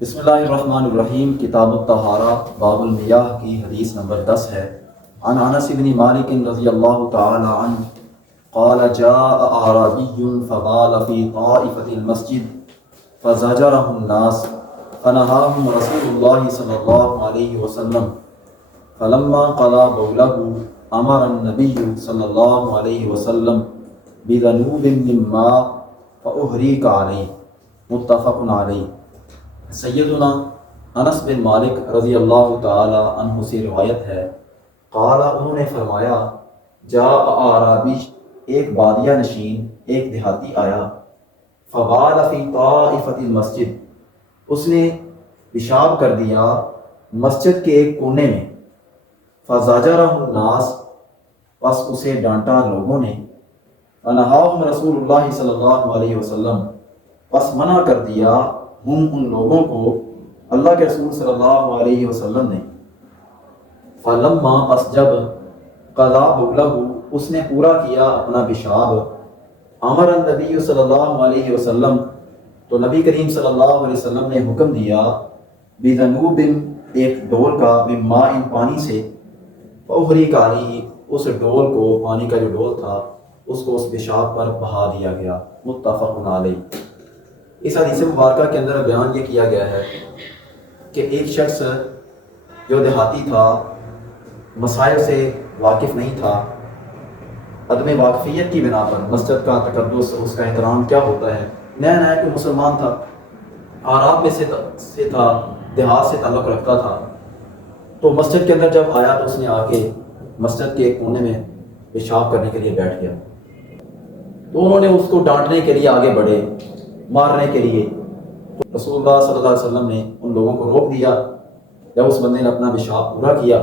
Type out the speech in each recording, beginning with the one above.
بسم اللہ الرحمن الرحیم۔ کتاب الطہارہ باب المیاہ کی حدیث نمبر 10 ہے۔ عن انس بن مالک رضی اللہ تعالی عنہ قال جاء اعرابی فبال فی طائفة المسجد فزجرہ الناس فنہاہم رسول اللہ صلی اللہ علیہ وسلم فلما قضى بولہ امر النبی صلی اللہ علیہ وسلم بذنوب من ماء فأہریق علیہ، متفق علیہ۔ سیدنا انس بن مالک رضی اللہ تعالی عنہ سے روایت ہے، قال انہوں نے فرمایا، جاء اعرابی، ایک بادیہ نشین، ایک دیہاتی آیا، فبال فی طائفة المسجد، اس نے پیشاب کر دیا مسجد کے ایک کونے میں، فزجرہ الناس، پس اسے ڈانٹا لوگوں نے، فنہاہم رسول اللہ صلی اللہ علیہ وسلم، پس منع کر دیا ان لوگوں کو اللہ کے رسول صلی اللہ علیہ وسلم نے۔ فلما، پس جب قضا بولہ، اس نے پورا کیا اپنا پیشاب، امر النبی صلی اللہ علیہ وسلم، تو نبی کریم صلی اللہ علیہ وسلم نے حکم دیا، بذنوب، ایک ڈول کا، من ماء، پانی سے، فأہریق علیہ، اس ڈول کو، پانی کا جو ڈول تھا اس کو اس پیشاب پر بہا دیا گیا، متفق علیہ۔ اس حدیث مبارکہ کے اندر بیان یہ کیا گیا ہے کہ ایک شخص جو دیہاتی تھا، مسائل سے واقف نہیں تھا، عدم واقفیت کی بنا پر مسجد کا تقدس، اس کا احترام کیا ہوتا ہے، نیا نیا کوئی مسلمان تھا، اعراب میں سے تھا، دیہات سے تعلق رکھتا تھا، تو مسجد کے اندر جب آیا تو اس نے آ کے مسجد کے ایک کونے میں پیشاب کرنے کے لیے بیٹھ گیا، تو انہوں نے اس کو ڈانٹنے کے لیے آگے بڑھے، مارنے کے لیے، تو رسول اللہ صلی اللہ علیہ وسلم نے ان لوگوں کو روک دیا۔ جب اس بندے نے اپنا پیشاب پورا کیا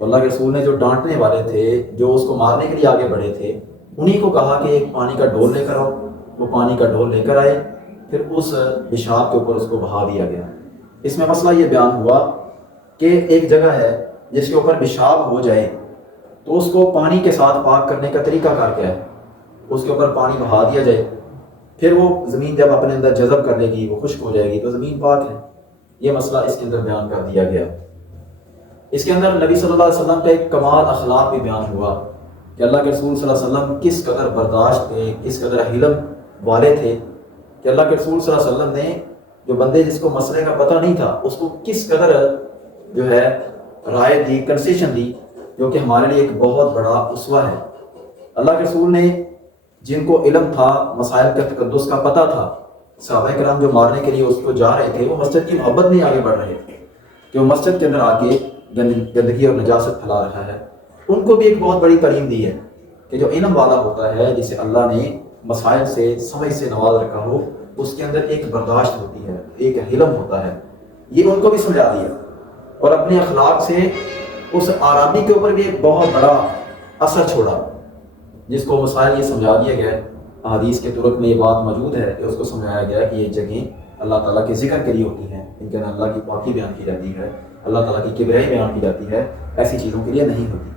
تو اللہ کے رسول نے جو ڈانٹنے والے تھے، جو اس کو مارنے کے لیے آگے بڑھے تھے، انہی کو کہا کہ ایک پانی کا ڈول لے کر آؤ۔ وہ پانی کا ڈول لے کر آئے، پھر اس پیشاب کے اوپر اس کو بہا دیا گیا۔ اس میں مسئلہ یہ بیان ہوا کہ ایک جگہ ہے جس کے اوپر پیشاب ہو جائے تو اس کو پانی کے ساتھ پاک کرنے کا طریقہ کار کیا ہے؟ اس کے اوپر پانی بہا دیا جائے، پھر وہ زمین جب اپنے اندر جذب کر لے گی، وہ خشک ہو جائے گی تو زمین پاک ہے۔ یہ مسئلہ اس کے اندر بیان کر دیا گیا۔ اس کے اندر نبی صلی اللہ علیہ وسلم کا ایک کمال اخلاق بھی بیان ہوا کہ اللہ کے رسول صلی اللہ علیہ وسلم کس قدر برداشت تھے، کس قدر حلم والے تھے، کہ اللہ کے رسول صلی اللہ علیہ وسلم نے جو بندے جس کو مسئلے کا پتہ نہیں تھا اس کو کس قدر جو ہے رائے دی، کنسیشن دی، جو کہ ہمارے لیے ایک بہت بڑا اسوہ ہے۔ اللہ کے رسول نے جن کو علم تھا، مسائل کا تقدس کا پتہ تھا، صحابہ کرام جو مارنے کے لیے اس کو جا رہے تھے، وہ مسجد کی محبت میں آگے بڑھ رہے تھے کہ وہ مسجد کے اندر آ کے گندگی اور نجاست پھیلا رہا ہے، ان کو بھی ایک بہت بڑی تعلیم دی ہے کہ جو علم والا ہوتا ہے، جسے اللہ نے مسائل سے، سمجھ سے نواز رکھا ہو، اس کے اندر ایک برداشت ہوتی ہے، ایک حلم ہوتا ہے، یہ ان کو بھی سمجھا دیا، اور اپنے اخلاق سے اس اعرابی کے اوپر بھی ایک بہت بڑا اثر چھوڑا، جس کو مسائل یہ سمجھا دیا گیا ہے۔ احادیث کے طرق میں یہ بات موجود ہے کہ اس کو سمجھایا گیا ہے کہ یہ جگہیں اللہ تعالیٰ کے ذکر کے لیے ہوتی ہیں، ان کے اندر اللہ کی پاکی بیان کی جاتی ہے، اللہ تعالیٰ کی کبریائی بیان کی جاتی ہے، ایسی چیزوں کے لیے نہیں ہوتی۔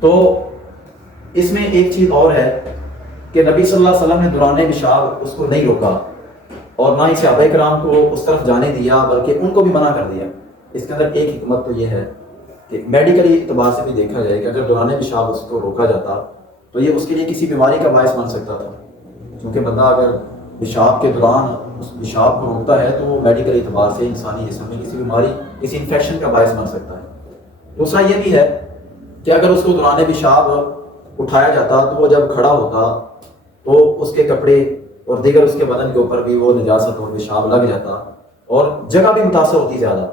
تو اس میں ایک چیز اور ہے کہ نبی صلی اللہ علیہ وسلم نے دوران پیشاب اس کو نہیں روکا، اور نہ ہی صحابہ کرام کو اس طرف جانے دیا، بلکہ ان کو بھی منع کر دیا۔ اس کے اندر ایک حکمت تو یہ ہے کہ میڈیکلی اعتبار سے بھی دیکھا جائے کہ اگر دوران پیشاب اس کو روکا جاتا تو یہ اس کے لیے کسی بیماری کا باعث بن سکتا تھا، کیونکہ بندہ اگر پیشاب کے دوران اس پیشاب کو روکتا ہے تو وہ میڈیکل اعتبار سے انسانی جسم میں کسی بیماری، کسی انفیکشن کا باعث بن سکتا ہے۔ دوسرا یہ بھی ہے کہ اگر اس کو دوران پیشاب اٹھایا جاتا تو وہ جب کھڑا ہوتا تو اس کے کپڑے اور دیگر اس کے بدن کے اوپر بھی وہ نجاست اور پیشاب لگ جاتا، اور جگہ بھی متاثر ہوتی زیادہ،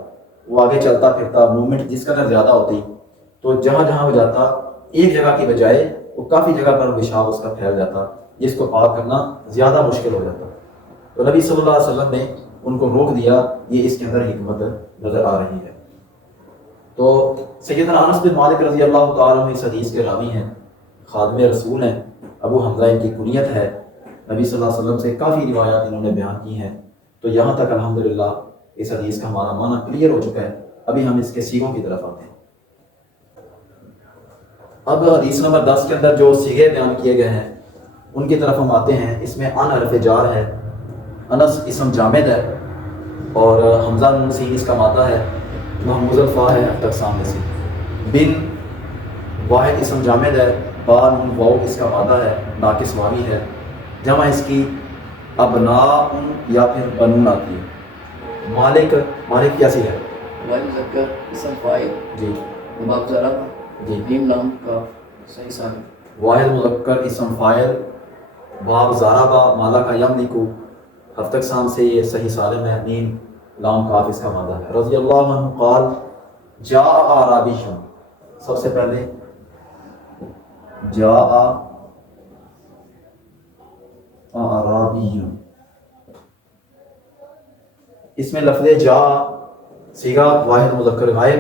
وہ آگے چلتا پھرتا، موومنٹ جس قدر زیادہ ہوتی تو جہاں جہاں وہ جاتا ایک جگہ کی بجائے وہ کافی جگہ پر پیشاب اس کا پھیل جاتا، جس کو پاک کرنا زیادہ مشکل ہو جاتا۔ تو نبی صلی اللہ علیہ وسلم نے ان کو روک دیا، یہ اس کے اندر حکمت نظر آ رہی ہے۔ تو سیدنا انس بن مالک رضی اللہ تعالیٰ عنہ اس حدیث کے راوی ہیں، خادم رسول ہیں، ابو حمزہ ان کی کنیت ہے، نبی صلی اللہ علیہ وسلم سے کافی روایات انہوں نے بیان کی ہیں۔ تو یہاں تک الحمدللہ اس حدیث کا ہمارا معنی کلیئر ہو چکا ہے۔ ابھی ہم اس کے سیغوں کی طرف آتے ہیں۔ اب حدیث نمبر 10 کے اندر جو صیغے بیان کیے گئے ہیں ان کی طرف ہم آتے ہیں۔ اس میں ان حرف جار ہے، انس اسم جامد ہے، اور حمزہ نون سین اس کا مادہ ہے، محموز الفا ہے اب تک سامنے سے، بن واحد اسم جامد ہے، با نون واو اس کا مادہ ہے، ناقص واوی ہے، جمع اس کی ابناء یا پھر بنون آتی ہے۔ مالک، مالک کیسی ہے؟ واحد مذکر اسم فاعل جی باب ذرا جی، میم لام کا صحیح سالم، واحد مذکر اسم فاعل باب ضربہ مالا کا یملکو ہفتہ اقسام سے یہ صحیح سالم ہے، میم لام کاف اس کا مادہ ہے۔ رضی اللہ عنہ قال جاء اعرابی، سب سے پہلے جاء اعرابی، اس میں لفظ جا صیغہ واحد مذکر غائب،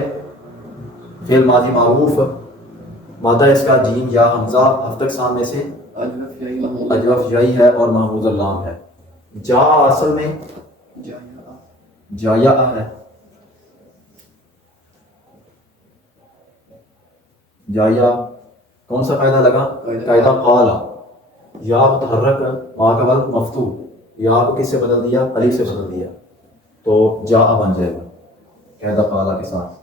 فعل ماضی معروف، مادہ اس کا جیم یا حمزہ ہفتہ اقسام میں سے الف یائی محمود اجوف جائی ہے اور محمود اللام ہے۔ جا اصل میں جایا جایا ہے، جایا کون سا قاعدہ لگا؟ قاعدہ قال، یا متحرک ما قبل مفتوح، یا کو کس سے بدل دیا؟ الف سے بدل دیا تو جا بن جائے گا قاعدہ قال کے ساتھ۔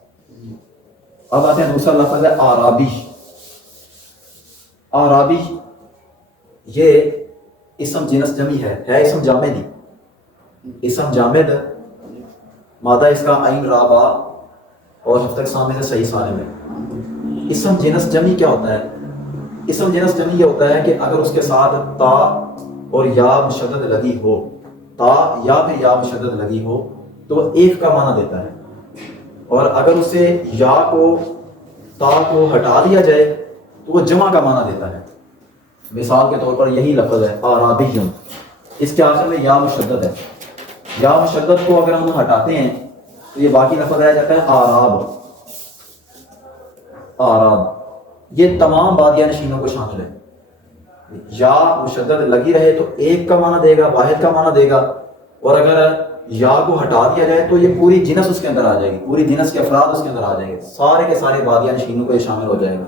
اب آتے ہیں دوسرا لفظ ہے اعرابی۔ اعرابی یہ اسم جنس جمع ہے اسم جامد نہیں، اسم جامد ہے، مادہ اس کا عین را با اور ہفتہ اقسام میں سے صحیح سالم ہے۔ اسم جنس جمع کیا ہوتا ہے؟ اسم جنس جمع یہ ہوتا ہے کہ اگر اس کے ساتھ تا اور یا مشدد لگی ہو، تا یا پھر یا مشدد لگی ہو تو وہ ایک کا معنی دیتا ہے، اور اگر اسے یا کو تا کو ہٹا دیا جائے تو وہ جمع کا معنی دیتا ہے۔ مثال کے طور پر یہی لفظ ہے اعرابی، اس کے آخر میں یا مشدد ہے، یا مشدد کو اگر ہم ہٹاتے ہیں تو یہ باقی لفظ آ جاتا ہے آراب۔ آراب یہ تمام بادیہ نشینوں کو شامل ہے، یا مشدد لگی رہے تو ایک کا معنی دے گا، واحد کا معنی دے گا، اور اگر یا کو ہٹا دیا جائے تو یہ پوری جنس اس کے اندر آ جائے گی، پوری جنس کے افراد اس کے اندر آ جائیں گے، سارے کے سارے بادیہ نشینوں کو یہ شامل ہو جائے گا۔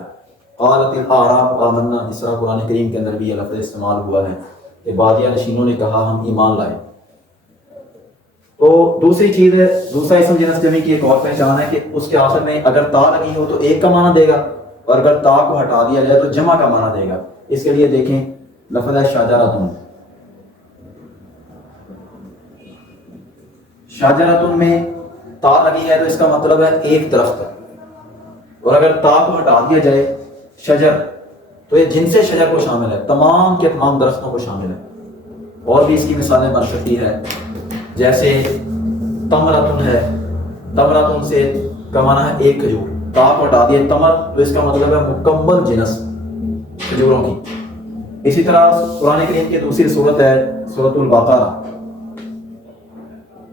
قالت الاعراب آمنا، جس طرح قرآن کریم کے اندر بھی یہ لفظ استعمال ہوا ہے کہ بادیہ نشینوں نے کہا ہم ایمان لائے۔ تو دوسری چیز ہے، دوسرا اسم جنس جمع کی ایک اور پہچان ہے کہ اس کے آخر میں اگر تا لگی ہو تو ایک کا معنی دے گا، اور اگر تا کو ہٹا دیا جائے تو جمع کا معنی دے گا۔ اس کے لیے دیکھیں لفظ ہے شجرۃ، شجرۃ میں تا لگی ہے تو اس کا مطلب ہے ایک درخت، اور اگر تا کو ہٹا دیا جائے شجر تو یہ جنس شجر کو شامل ہے، تمام کے تمام درختوں کو شامل ہے۔ اور بھی اس کی مثالیں بن سکتی ہے، جیسے تمرتن ہے، تمرتن سے کا معنی ہے ایک کھجور، تا کو ہٹا دیے تمر تو اس کا مطلب ہے مکمل جنس کھجوروں کی۔ اسی طرح قرآن کریم کی دوسری سورت ہے سورۃ البقرہ،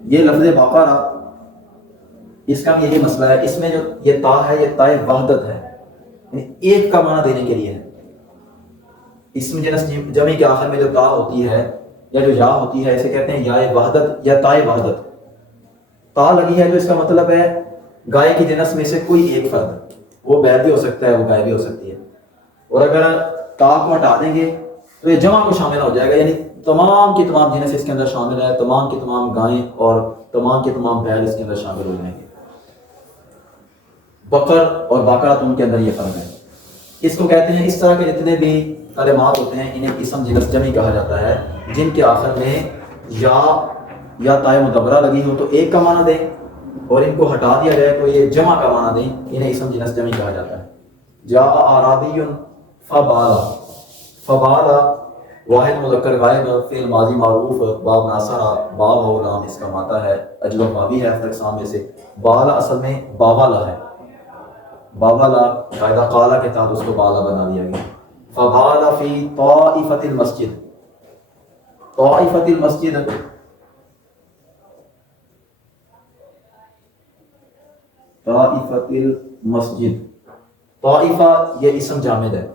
یہ لفظ بقرہ اس کا بھی یہی مسئلہ ہے، اس میں جو یہ تا ہے یہ تائے وحدت ہے، یعنی ایک کا معنی دینے کے لیے ہے۔ اسم جنس جمع کے آخر میں جو تا ہوتی ہے یا جو یا ہوتی ہے اسے کہتے ہیں یا وحدت یا تائے وحدت۔ تا لگی ہے تو اس کا مطلب ہے گائے کی جنس میں سے کوئی ایک فرد، وہ بیل بھی ہو سکتا ہے، وہ گائے بھی ہو سکتی ہے، اور اگر تا کو ہٹا دیں گے تو یہ جمع کو شامل ہو جائے گا، یعنی تمام کی تمام جنس اس کے اندر شامل ہے، تمام کی تمام گائیں اور تمام کے تمام بیل اس کے اندر شامل ہو جائیں گے۔ بقر اور بقرۃ ان کے اندر یہ فرق ہے۔ اس کو کہتے ہیں، اس طرح کے جتنے بھی کلمات ہوتے ہیں انہیں اسم جنس جمع کہا جاتا ہے، جن کے آخر میں یا تائے مدبرہ لگی ہو تو ایک کا معنی دیں، اور ان کو ہٹا دیا جائے تو یہ جمع کا معنی دیں، انہیں اسم جنس جمع کہا جاتا ہے۔ جاء اعرابی فبال، فبال واحد مذکر غائب، فعل ماضی معروف، باب ناصرہ، باب و لام اس کا ماتا ہے، اجوف بابی ہے اقسام میں سے۔ بالا اصل میں باوالا ہے، باوالا قاعدہ قالا کے تحت اس کو بالا بنا دیا گیا۔ فبال فی طائفۃ المسجد، طائفۃ المسجد طائفۃ المسجد، طائفہ یہ اسم جامد ہے،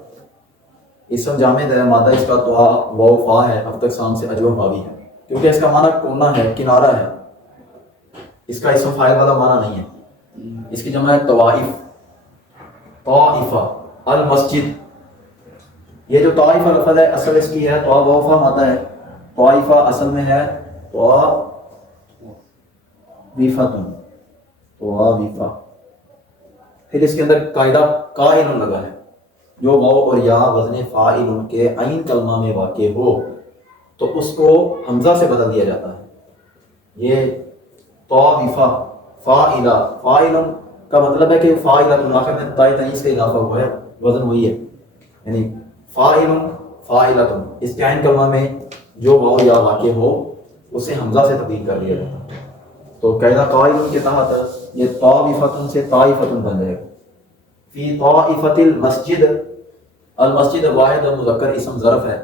اسم جامد ہے، مادہ اس کا طوا واو فا ہے، اب تک سام سے اجوف بابی ہے، کیونکہ اس کا معنی کونا ہے، کنارہ ہے، اس کا اسم فاعل والا معنی نہیں ہے، اس کی جمع ہے طوائف، طائفہ المسجد۔ یہ جو طائفہ لفظ ہے اصل اس کی ہے طوا واو فا مادہ ہے، طائفہ اصل میں ہے طوا ویفتن، تو ویفا. پھر اس کے اندر قاعدہ قائل لگا ہے، جو واو اور یا وزن فاعل کے عین کلمہ میں واقع ہو تو اس کو حمزہ سے بدل دیا جاتا ہے. یہ طائفہ فاعلہ، فاعل کا مطلب ہے کہ فاعلہ آخر میں تائے تنیس سے اضافہ ہوا ہے، وزن وہی ہے، یعنی فاعل فاعلۃ، اس کے عین کلمہ میں جو واو یا واقع ہو اسے حمزہ سے تبدیل کر دیا جاتا ہے. تو قاعدہ قائل کے تحت یہ طائفتن سے طائفتن بن جائے گا. فی طائفۃ المسجد، المسجد واحد مذکر اسم ظرف ہے،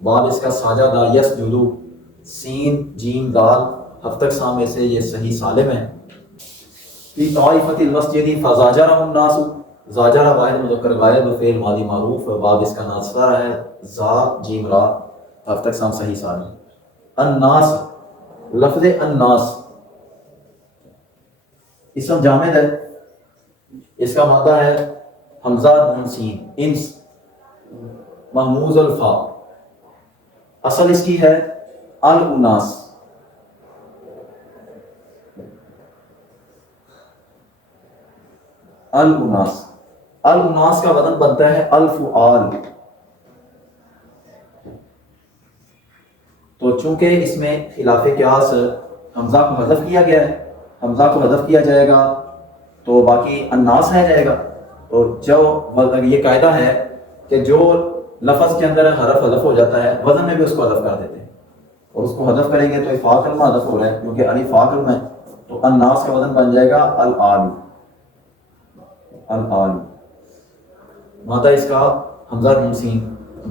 باب اس کا ساجدہ یسجدو، سین جیم دال ہفتہ اقسام میں سے یہ صحیح سالم ہے. فی طائفۃ المسجد فزاجرہ الناس، زاجرہ واحد مذکر غائب فعل ماضی معروف، باب اس کا ناصبہ ہے زا جیم را ہفتہ اقسام صحیح سالم. الناس، لفظ الناس اسم جامد ہے، اس کا مادہ ہے حمزہ نون سین، انس محموز الفا، اصل اس کی ہے الاناس. الاناس، الاناس کا وزن بنتا ہے الفعال. تو چونکہ اس میں خلاف قیاس حمزہ کو حذف کیا گیا ہے، حمزہ کو حذف کیا جائے گا تو باقی الناس رہ جائے گا. تو جو یہ قاعدہ ہے کہ جو لفظ کے اندر حرف حذف ہو جاتا ہے وزن میں بھی اس کو حذف کر دیتے ہیں، اور اس کو حذف کریں گے تو فا کلمہ حذف ہو رہا ہے کیونکہ علی فا کلمہ ہے، تو الناس کا وزن بن جائے گا الآل. الآل مادہ اس کا حمزہ نون سین.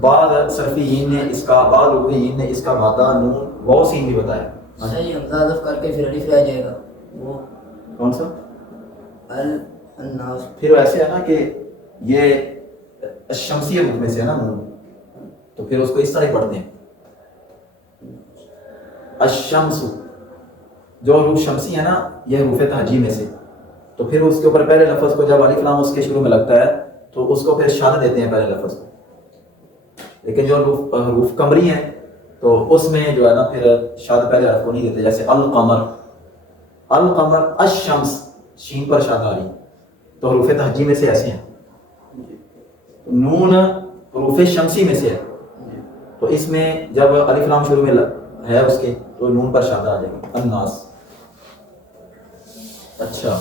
بعض صرفیین نے اس کا، بعض لغویین نے اس کا مادہ نون واو سین بھی بتایا. صحیح، حمزہ حذف کر کے پھر الف رہ جائے گا، وہ کون سا؟ الناس. پھر ایسے ہے نا کہ یہ الشمسی حروف میں سے ہے نا نون، تو پھر اس کو اس طرح ہی پڑھتے ہیں الشمس. جو حروف شمسی ہے نا یہ حروف تہجی میں سے، تو پھر اس کے اوپر پہلے لفظ کو جب الف لام اس کے شروع میں لگتا ہے تو اس کو پھر شاد دیتے ہیں پہلے لفظ کو. لیکن جو حروف قمری ہیں تو اس میں جو ہے نا پھر شاد پہلے حرف کو نہیں دیتے، جیسے القمر، القمر الشمس شین پر شاد آ رہی، تو حروف تہجی میں سے ایسے ہیں. نون حروف شمسی میں سے ہے، تو اس میں جب الف لام شروع میں ہے اس کے تو نون پر شاد آ جائے گا الناس. اچھا،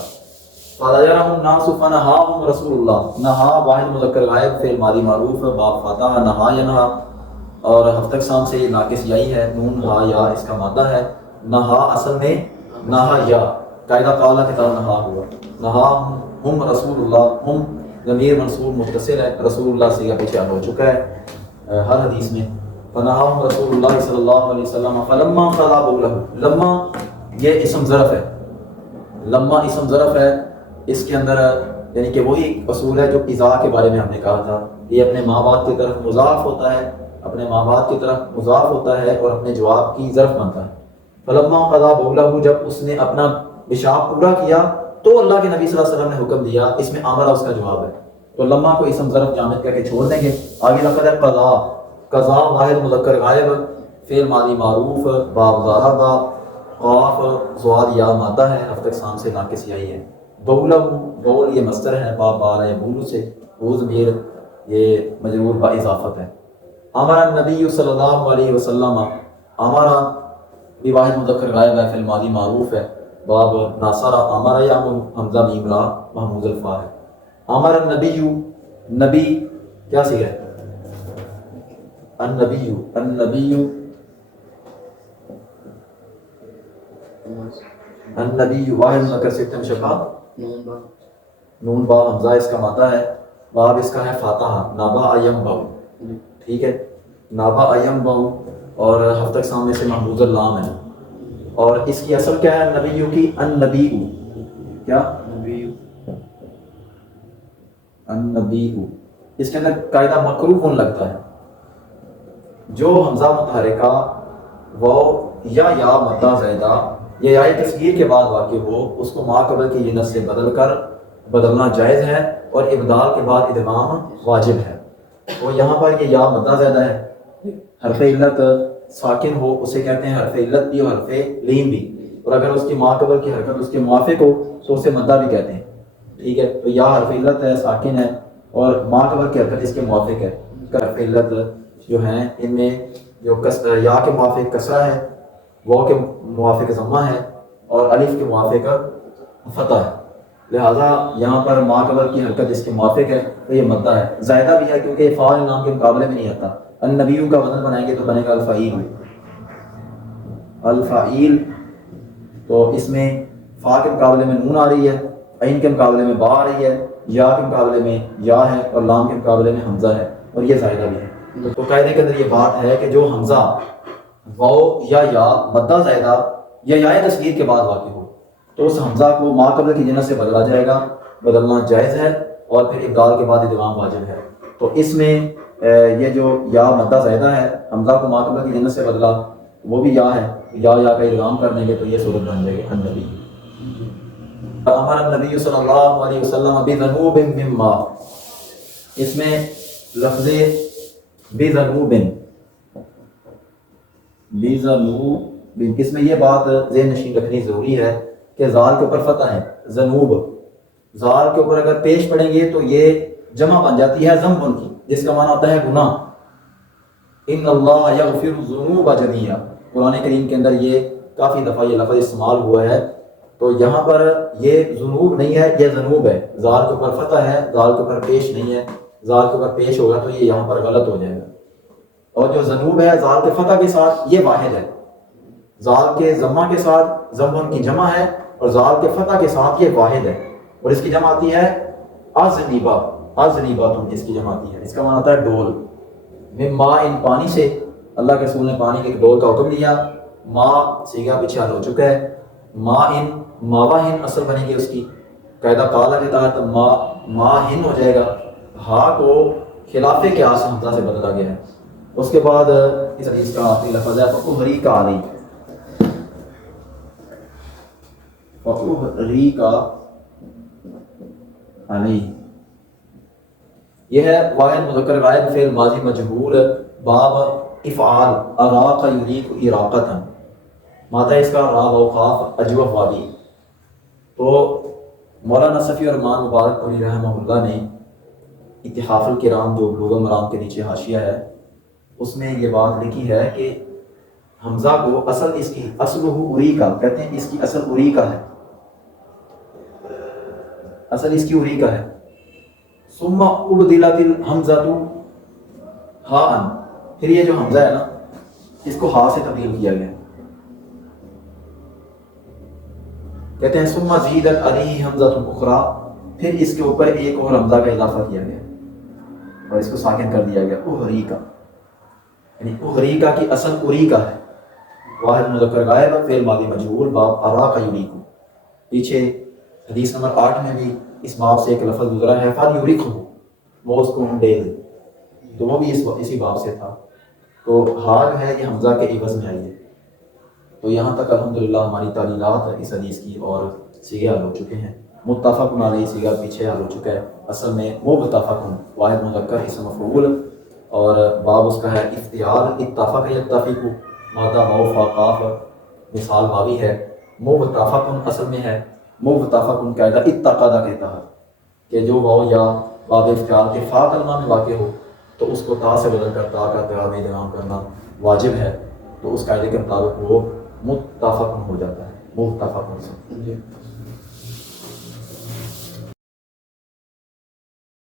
فَلَيَرَهُ النَّاسُ فَنَهَاهُمْ رسول اللہ. نہا واحد مذکر غائب فعل ماضی معروف، باب فاتح نہا ینہا، اور ہفتہ اقسام سے ناقص یائی ہے، نون ہا یا اس کا مادہ ہے. نہا اصل میں نہا یا، قاعدہ قالا کے طرح نہا ہوا. نہا ہم رسول اللہ، ہم ضمیر منصوب متصل ہے، رسول اللہ سے پیچھے ہو چکا ہے ہر حدیث میں. فنہاہم رسول اللہ صلی اللہ علیہ وسلم فلما قضا بولہ. لما یہ اسم ظرف ہے، لما اسم ظرف ہے، اس کے اندر یعنی کہ وہی اصول ہے جو اذا کے بارے میں ہم نے کہا تھا، یہ اپنے ماں باپ کی طرف مضاف ہوتا ہے، اپنے ماں باپ کی طرف مضاف ہوتا ہے اور اپنے جواب کی ظرف بنتا ہے. فلما قضا بولہ، جب اس نے اپنا پیشاب پورا کیا تو اللہ کے نبی صلی اللہ علیہ وسلم نے حکم دیا، اس میں امرا اس کا جواب ہے. تو لما کو اسم ظرف جامد کر کے چھوڑ دیں گے. آگے لفظ ہے قضا، قضا واحد مذکر غائب فعل ماضی معروف، باب ضرب قاف زواد یا مادہ ہے، ہفتہ اقسام سے ناقص یہی ہے. بولہ، بول یہ مصدر ہے، باب بار ہے بولو سے، وہ ضمیر یہ مجرور با اضافت ہے. امر النبی صلی اللہ علیہ وسلم، امرا بھی واحد مذکر غائب ہے فعل ماضی معروف ہے، باب ناصرہ امر یا حمزہ میم را محموز الفا ہے. امر النبی، نبی کیا صیغہ ہے؟ النبی، النبی، النبی واحد مذکر صفت مشبہ نون با حمزہ اس کا مادہ ہے، باب اس کا ہے فاتحہ، نابا ایم باؤ، ٹھیک ہے، نابا ایم باؤ، اور ہفتہ اقسام میں سے محموز اللام ہے. اور اس کی اصل کیا ہے نبیو کی؟ النبی، کیا؟ النبی. اس کے اندر قاعدہ مقروف لگتا ہے، جو حمزہ متحرکہ واو یا مدہ زائدہ یا یا تصغیر کے بعد واقع ہو اس کو ما قبل کی ینت سے بدل کر بدلنا جائز ہے، اور ابدال کے بعد ادغام واجب ہے. تو یہاں پر یہ یا مدہ زیادہ ہے، حرف علت ساکن ہو اسے کہتے ہیں حرف علت بھی اور حرف لین بھی. اور اگر اس کی ما قبل کی حرکت اس کے موافق ہو تو اسے مدہ بھی کہتے ہیں، ٹھیک ہے؟ تو یا حرف علت ہے، ساکن ہے، اور ما قبل کی حرکت اس کے موافق ہے۔ حرف علت جو ہیں ان میں جو یا کے موافق کسرہ ہے، واو کے موافق ضمہ ہے، اور الف کے موافق فتح ہے، لہٰذا یہاں پر ما قبل کی حرکت اس کے موافق ہے تو یہ مدہ ہے۔ زائدہ بھی ہے کیونکہ یہ فاعل نام کے مقابلے میں نہیں آتا۔ النبیوں کا وزن بنائیں گے تو بنے گا الفعیل، الفعیل، تو اس میں فا کے مقابلے میں نون آ رہی ہے، عین کے مقابلے میں با آ رہی ہے، یا کے مقابلے میں یا ہے، اور لام کے مقابلے میں حمزہ ہے، اور یہ زائدہ بھی ہے۔ تو قاعدے کے اندر یہ بات ہے کہ جو حمزہ واو یا مدہ زائدہ یا تصغیر کے بعد واقع ہو تو اس حمزہ کو ما قبل کی جنس سے بدلا جائے گا، بدلنا جائز ہے، اور پھر ابدال کے بعد ادغام واجب ہے۔ تو اس میں یہ جو یا مدہ زائدہ ہے، حمزہ کو ما قبل کی جنس سے بدلا، وہ بھی یا ہے، یا کا ادغام کر دیں گے تو یہ صورت بن جائے گی النبی۔ امر النبی صلی اللہ علیہ وسلم بذنوب من ماء، اس میں لفظ بذنوب، اس میں یہ بات ذہن نشین رکھنی ضروری ہے کہ زال کے اوپر فتح ہے، ذنوب، زال کے اوپر اگر پیش پڑیں گے تو یہ جمع بن جاتی ہے ذنب کی، جس کا معنی ہوتا ہے گناہ۔ ان اللہ یغفر الذنوب جميعا، قرآن کریم کے اندر یہ کافی دفعہ یہ لفظ استعمال ہوا ہے، تو یہاں پر یہ ذنوب نہیں ہے، یہ ذنوب ہے، زال کے اوپر فتح ہے، زال کے اوپر پیش نہیں ہے، زال کے اوپر پیش ہوگا تو یہ یہاں پر غلط ہو جائے گا۔ اور جو ذنوب ہے زال کے فتح کے ساتھ یہ واحد ہے، زال کے ضمہ کے ساتھ ضمن کی جمع ہے، اور زال کے فتح کے ساتھ یہ واحد ہے، اور اس کی جمع آتی ہے اذنبا، اذنبا تم اس کی جمع آتی ہے، اس کا معنی ہوتا ہے ڈول۔ من ماء، ان پانی سے، اللہ کے رسول نے پانی کے ڈول کا حکم دیا، ماء صیغہ پیچھے حل ہو چکا ہے، ماء ماواہن اصل بنے گی اس کی، قاعدہ قاعدہ کے تحت ماہن ہو جائے گا، ہا کو خلاف قیاس حمزہ سے بدلا گیا ہے۔ اس کے بعد اس حدیث کا آخری لفظ ہے فَأُحْرِیکَ عَلَیْہ، فَأُحْرِیکَ عَلَیْہ، یہ ہے واحد مذکر غائب فعل ماضی مجہول باب افعال، اراق یریق اراقۃ، مادہ اس کا را و قاف اجوف والی۔ تو مولانا صفی الرحمن مبارک پوری رحمہ اللہ نے اتحاف الکرام جو بلوغ المرام کے نیچے حاشیہ ہے اس میں یہ بات لکھی ہے کہ حمزہ کو اصل اس کی اصل اریکا کہتے ہیں، اس کی اصل اریکا ہے، اصل اس کی اریکا ہے۔ ثم ابدلت الحمزۃ ہاء، پھر یہ جو حمزہ ہے نا اس کو ہا سے تبدیل کیا گیا، کہتے ہیں ثم زیدت علیہ حمزۃ اخری، پھر اس کے اوپر ایک اور حمزہ کا اضافہ کیا گیا اور اس کو ساکن کر دیا گیا، احریکا، یعنی احریکا کی اصل اریکا ہے، واحد مذکر غائب فعل ماضی مجہول باب اراق یریق۔ پیچھے حدیث نمبر 8 میں بھی اس باب سے ایک لفظ گزرا ہے فَلْيُرِقْهُ، وہ اس کو ڈیل دے، تو وہ بھی اسی باب سے تھا۔ تو ہا جو ہے یہ حمزہ کے عوض میں آئی ہے۔ تو یہاں تک الحمدللہ ہماری تعلیلات اس حدیث کی اور صیغے حل ہو چکے ہیں۔ متفق علیہ صیغہ پیچھے حل ہو چکا ہے، اصل میں متفق واحد مذکر اسم مفعول، اور باب اس کا ہے افتعال، اتفق یتفق، مادہ واو فا قاف مثال واوی ہے، متفق اصل میں ہے، متفق قاعدہ اتقادہ کہتا ہے کہ جو واو یا باب افتعال کے فا کلمہ میں واقع ہو تو اس کو تا سے بدل کر تا کا پیغام ادغام کرنا واجب ہے، تو اس قاعدے کے مطابق وہ متفق ہو جاتا ہے، متفق سے۔